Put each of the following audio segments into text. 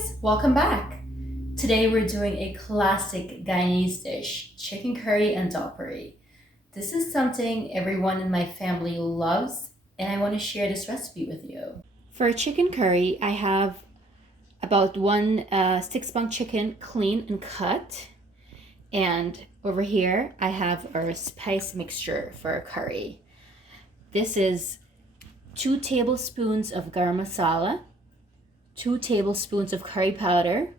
guys, welcome back. Today we're doing a classic Guyanese dish, chicken curry and dal puri. This is something everyone in my family loves and I want to share this recipe with you. For chicken curry, I have about one 6-pound chicken clean and cut. And over here, I have our spice mixture for our curry. This is 2 tablespoons of Garam Masala, 2 tablespoons of curry powder,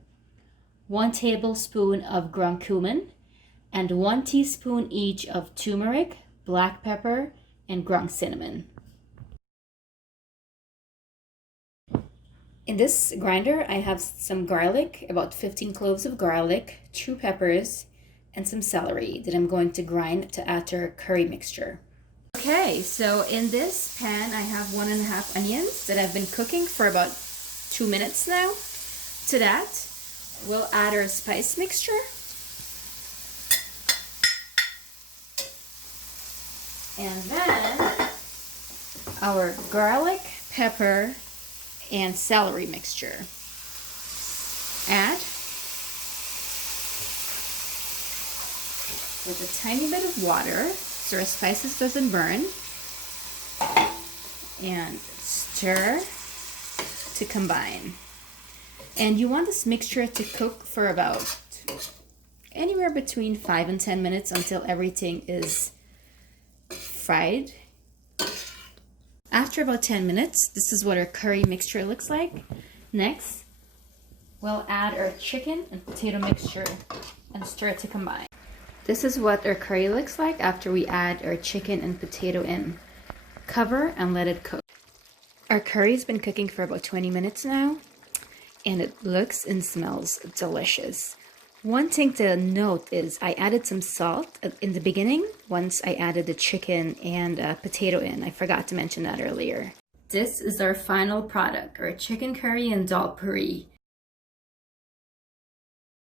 1 tablespoon of ground cumin, and 1 teaspoon each of turmeric, black pepper, and ground cinnamon. In this grinder, I have some garlic, about 15 cloves of garlic, 2 peppers, and some celery that I'm going to grind to add to our curry mixture. Okay, so in this pan, I have 1.5 onions that I've been cooking for about 2 minutes now. To that, we'll add our spice mixture. And then our garlic, pepper, and celery mixture. Add with a tiny bit of water so our spices doesn't burn. And stir to combine. And you want this mixture to cook for about anywhere between 5 and 10 minutes until everything is fried. After about 10 minutes, this is what our curry mixture looks like. Next, we'll add our chicken and potato mixture and stir it to combine. This is what our curry looks like after we add our chicken and potato in. Cover and let it cook. Our curry's been cooking for about 20 minutes now, and it looks and smells delicious. One thing to note is I added some salt in the beginning once I added the chicken and potato in. I forgot to mention that earlier. This is our final product, our chicken curry and dal puri.